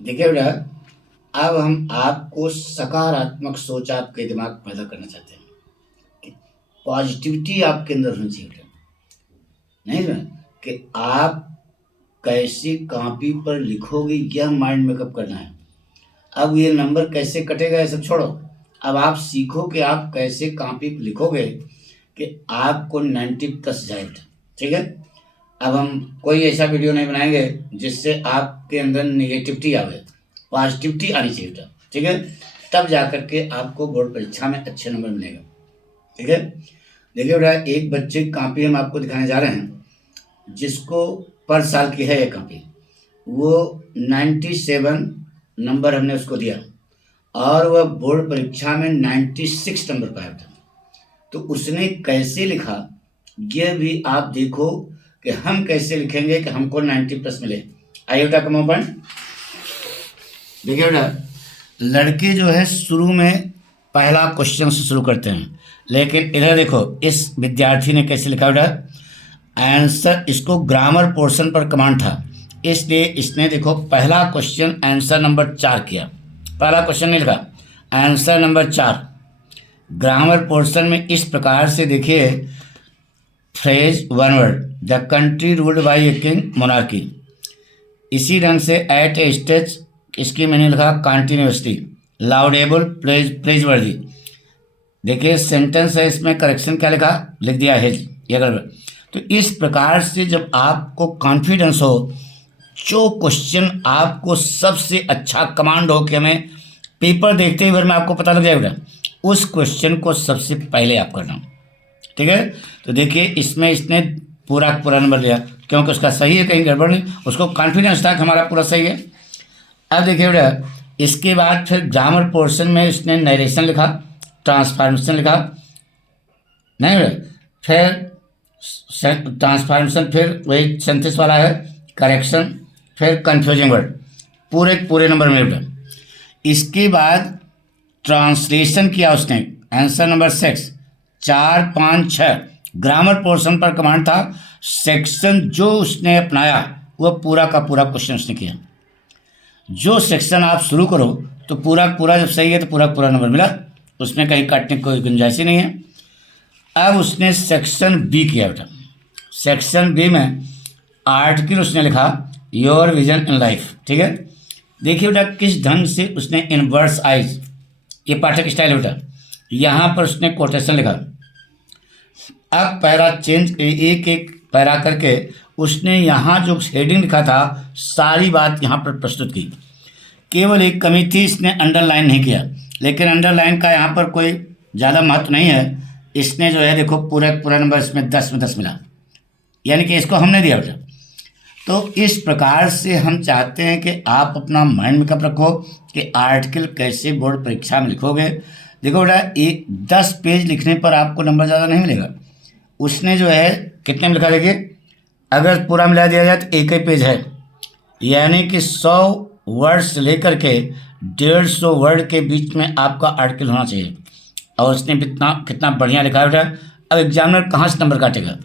देखिए बेटा, अब हम आपको सकारात्मक सोच आपके दिमाग में पैदा करना चाहते हैं कि पॉजिटिविटी आपके अंदर होनी चाहिए बेटा। नहीं ना कि आप कैसी कॉपी पर लिखोगे, यह माइंड मेकअप करना है। अब ये नंबर कैसे कटेगा ये सब छोड़ो। अब आप सीखो कि आप कैसे कॉपी पर लिखोगे कि आपको 90 प्लस जाए बेटा। ठीक है। अब हम कोई ऐसा वीडियो नहीं बनाएंगे जिससे आपके अंदर नेगेटिविटी आवे, पॉजिटिविटी आनी चाहिए बेटा। ठीक है। तब जा करके आपको बोर्ड परीक्षा में अच्छे नंबर मिलेगा। ठीक है। देखिए बेटा, एक बच्चे की कॉपी हम आपको दिखाने जा रहे हैं जिसको पर साल की है ये कॉपी। वो 97 नंबर हमने उसको दिया और वह बोर्ड परीक्षा में 96 नंबर पाया था। तो उसने कैसे लिखा यह भी आप देखो कि हम कैसे लिखेंगे कि हमको 90 प्लस मिले। आइए बेटा कम ओपन। देखिए बेटा, लड़के जो है शुरू में पहला क्वेश्चन से शुरू करते हैं, लेकिन इधर देखो इस विद्यार्थी ने कैसे लिखा बेटा। आंसर, इसको ग्रामर पोर्शन पर कमांड था, इसलिए इसने देखो पहला क्वेश्चन आंसर नंबर 4 किया। पहला क्वेश्चन नहीं लिखा, आंसर नंबर 4 ग्रामर पोर्शन में इस प्रकार से देखिए। Phrase one word, the country ruled by a king monarchy. इसी ढंग से एट ए स्टेज, इसकी मैंने लिखा कॉन्टिन्यूसली, लाउडेबल, प्रेजवर्दी। देखिए सेंटेंस है, इसमें करेक्शन क्या लिखा, लिख दिया है ये गड़बड़। तो इस प्रकार से जब आपको कॉन्फिडेंस हो, जो क्वेश्चन आपको सबसे अच्छा कमांड हो कि हमें पेपर देखते ही भर में आपको पता लग जाएगा, उस क्वेश्चन को सबसे पहले आप करना। ठीक है। तो देखिए इसमें इसने पूरा पूरा नंबर लिया क्योंकि उसका सही है, कहीं गड़बड़ नहीं, उसको कॉन्फिडेंस था कि हमारा पूरा सही है। अब देखिए बेटा, इसके बाद फिर ग्रामर पोर्शन में इसने नरेशन लिखा, ट्रांसफॉर्मेशन लिखा, नहीं बेटा, फिर ट्रांसफॉर्मेशन, फिर वही सेंटेंस वाला है, करेक्शन, फिर कन्फ्यूजिंग वर्ड, पूरे पूरे नंबर में बेटा। इसके बाद ट्रांसलेशन किया उसने, आंसर नंबर 6, 4, 5, 6 ग्रामर पोर्शन पर कमांड था। सेक्शन जो उसने अपनाया वह पूरा का पूरा क्वेश्चन उसने किया। जो सेक्शन आप शुरू करो तो पूरा पूरा जब सही है तो पूरा पूरा नंबर मिला, उसमें कहीं काटने की कोई गुंजाइश ही नहीं है। अब उसने सेक्शन बी किया बेटा। सेक्शन बी में आर्टिकल उसने लिखा योर विजन इन लाइफ। ठीक है। देखिए बेटा किस ढंग से उसने इनवर्स आइज, ये पाठक स्टाइल है बेटा, यहाँ पर उसने कोटेशन लिखा। अब पैरा चेंज, एक एक पैरा करके उसने यहाँ जो हेडिंग लिखा था सारी बात यहाँ पर प्रस्तुत की। केवल एक कमी थी, इसने अंडरलाइन नहीं किया, लेकिन अंडरलाइन का यहाँ पर कोई ज़्यादा महत्व नहीं है। इसने जो है देखो पूरा पूरा नंबर इसमें 10 में 10 मिला, यानी कि इसको हमने दिया बेटा। तो इस प्रकार से हम चाहते हैं कि आप अपना माइंड मेकअप रखो कि आर्टिकल कैसे बोर्ड परीक्षा में लिखोगे। देखो बेटा, एक 10 पेज लिखने पर आपको नंबर ज़्यादा नहीं मिलेगा। उसने जो है कितने में लिखा, देखिए अगर पूरा मिला दिया जाए तो एक ही पेज है, यानी कि 100 वर्ड से लेकर के 150 वर्ड के बीच में आपका आर्टिकल होना चाहिए। और उसने कितना कितना बढ़िया लिखा है बेटा। अब एग्जामिनर कहाँ से नंबर काटेगा,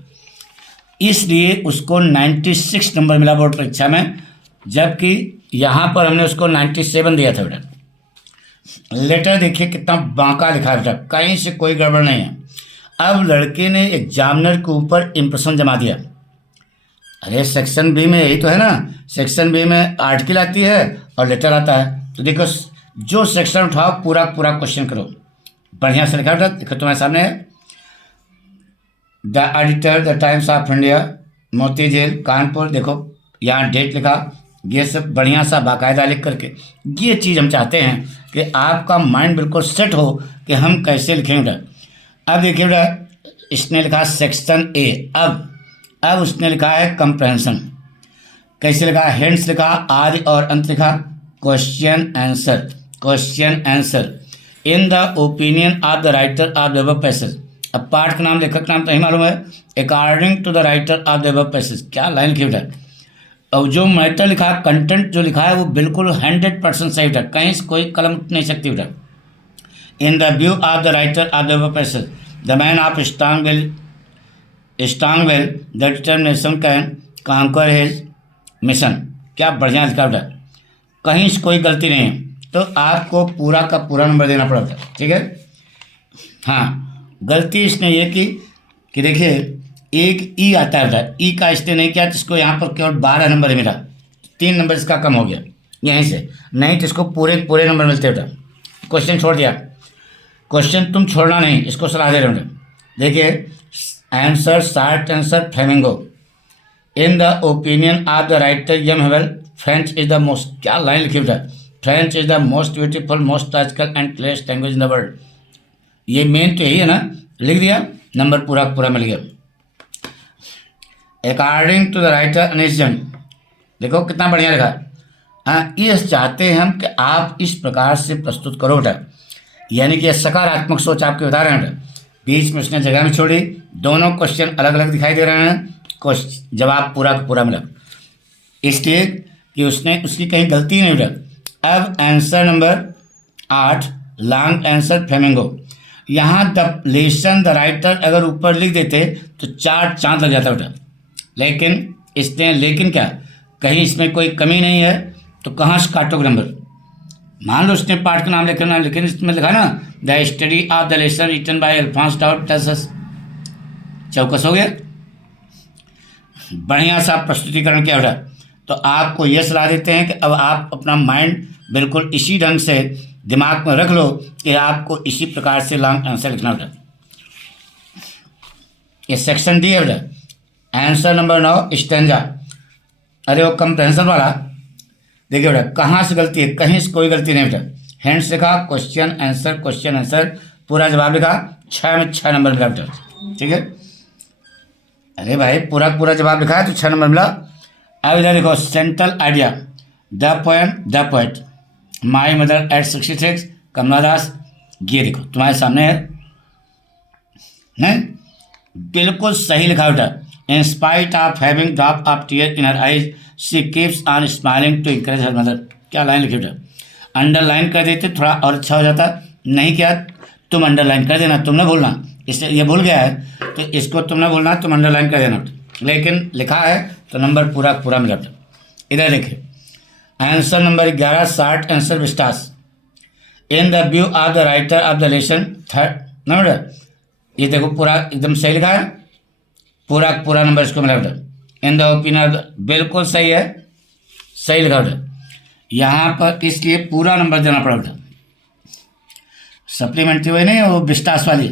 इसलिए उसको 96 नंबर मिला बोर्ड परीक्षा में, जबकि यहाँ पर हमने उसको 97 दिया था बेटा। लेटर देखिए कितना बांका लिखा है बेटा, कहीं से कोई गड़बड़ नहीं है। अब लड़के ने एग्जामिनर के ऊपर इम्प्रेशन जमा दिया। अरे सेक्शन बी में यही तो है ना, सेक्शन बी में आर्टिकल आती है और लेटर आता है। तो देखो जो सेक्शन उठाओ पूरा पूरा क्वेश्चन करो, बढ़िया से लिखा बेटा। देखो तुम्हारे सामने है, the editor, the times of India, मोती झील, कानपुर। देखो यहाँ डेट लिखा, ये सब बढ़िया सा बाकायदा लिख करके। ये चीज़ हम चाहते हैं कि आपका माइंड बिल्कुल सेट हो कि हम कैसे लिखेंगे। अब देखिए बेटा, इसने लिखा सेक्शन ए। अब उसने लिखा है कंप्रहेंशन। कैसे लिखा, हेंड्स लिखा, आदि और अंत लिखा, question answer, question answer in the opinion of the writer of the above passage. अब पाठ का नाम, लेखक नाम तो नहीं मालूम है, according to the writer of the above passage. क्या लाइन लिखी बेटा। और जो मैटर लिखा, कंटेंट जो लिखा है वो बिल्कुल 100% सही बेटा, कहीं से कोई कलम उठ नहीं सकती बेटा। In the view of the writer of the above passage, the man of strong will the determination can conquer his mission. क्या बढ़िया लिखा बेटा। कहीं से कोई गलती नहीं है तो आपको पूरा का पूरा नंबर देना पड़ता है, ठीक है। हाँ, गलती इसने ये की कि देखिए एक ई आता था, ई का इसने नहीं किया तो इसको यहाँ पर केवल 12 नंबर मिला, 3 नंबर इसका कम हो गया यहीं से, नहीं तो इसको पूरे पूरे नंबर मिलते बेटा। क्वेश्चन छोड़ दिया, क्वेश्चन तुम छोड़ना नहीं, इसको सलाह दे रहे हो। देखिए answer, short answer, flamingo. In the opinion of the writer M Hamel, French is the most, क्या लाइन लिखी बेटा, French is the most beautiful, most logical and clearest language in the world. ये मेन तो यही है ना, लिख दिया, नंबर पूरा पूरा मिल गया। अकॉर्डिंग टू द राइटर अनिजन, देखो कितना बढ़िया लिखा। हाँ, ये चाहते हैं हम कि आप इस प्रकार से प्रस्तुत करो बेटा, यानी कि सकारात्मक सोच आपके बता रहे हैं बेटा। बीच में उसने जगह में छोड़ी, दोनों क्वेश्चन अलग अलग दिखाई दे रहे हैं, क्वेश्चन जवाब पूरा का पूरा मिला, इसलिए कि उसने उसकी कहीं गलती नहीं बेटा। अब answer number 8, long answer flamingo. यहाँ द लेसन द राइटर अगर ऊपर लिख देते तो 4 चांद लग जाता बेटा, लेकिन इसने, लेकिन क्या, कहीं इसमें कोई कमी नहीं है तो कहाँ से काटोगे नंबर। मान लो उसने पार्ट का नाम लिखना, लेकिन इसमें लिखा ना the study of the lesson written by Alphonse Daudet, चौकस हो गया। बढ़िया सा प्रस्तुतिकरण किया बेटा। तो आपको यह सलाह देते हैं कि अब आप अपना माइंड बिल्कुल इसी ढंग से दिमाग में रख लो कि आपको इसी प्रकार से लॉन्ग आंसर लिखना बेटा। ये सेक्शन डी है बेटा। आंसर नंबर 9 स्टेंजा, अरे वो कंप्रेंशन वाला, देखिए बेटा कहाँ से गलती है, कहीं से कोई गलती नहीं बेटा। हैंड्स लिखा, क्वेश्चन आंसर, पूरा जवाब लिखा, 6 में 6 नंबर मिला बेटा, ठीक है। अरे भाई पूरा पूरा जवाब लिखा है तो 6 नंबर मिला। अब इधर देखो central idea, the poet, my mother eight 66, कमला दास। ये देखो तुम्हारे सामने है, नहीं बिल्कुल सही लिखा बेटा। In spite of having drop of tear in her eyes she keeps on smiling to encourage her mother. क्या लाइन लिखी बेटा, अंडरलाइन कर देते थोड़ा और अच्छा हो जाता, नहीं किया तुम अंडरलाइन कर देना, तुम ना भूलना, इससे ये भूल गया है तो इसको तुम ना भूलना, तुम अंडरलाइन कर देना, लेकिन लिखा है तो नंबर पूरा पूरा मिला। इधर देखिए answer number 11, short answer Vistas. In the view of the writer of the lesson third number, ये देखो पूरा एकदम सही लिखा है, पूरा पूरा नंबर इसको मिला बेटा। इन द ओपिनियन, बिल्कुल सही है, सही लिखा बेटा। यहाँ पर इसलिए पूरा नंबर देना पड़ा बेटा। सप्लीमेंट्री वही नहीं, वो विस्टास वाली।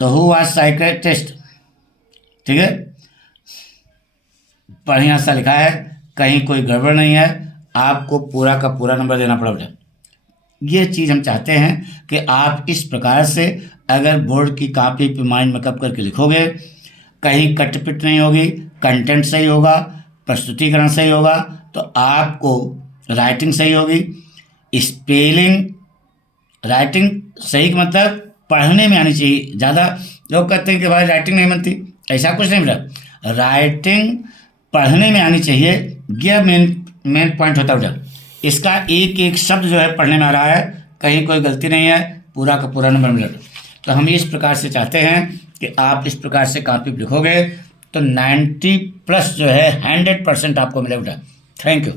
तो हु वाज साइकियाट्रिस्ट, ठीक है, बढ़िया सा लिखा है, कहीं कोई गड़बड़ नहीं है, आपको पूरा का पूरा नंबर देना पड़ा बेटा। ये चीज़ हम चाहते हैं कि आप इस प्रकार से अगर बोर्ड की कॉपी पे माइंड मेकअप करके लिखोगे, कहीं कटपिट नहीं होगी, कंटेंट सही होगा, प्रस्तुतिकरण सही होगा, तो आपको राइटिंग सही होगी। स्पेलिंग, राइटिंग सही का मतलब पढ़ने में आनी चाहिए। ज़्यादा लोग कहते हैं कि भाई राइटिंग नहीं बनती, ऐसा कुछ नहीं बेटा, राइटिंग पढ़ने में आनी चाहिए, यह मेन पॉइंट होता है बेटा। इसका एक एक शब्द जो है पढ़ने में आ रहा है, कहीं कोई गलती नहीं है, पूरा का पूरा नंबर मिलेगा। तो हम इस प्रकार से चाहते हैं कि आप इस प्रकार से कॉपी लिखोगे तो 90+ जो है 100% आपको मिलेगा बेटा। Thank you.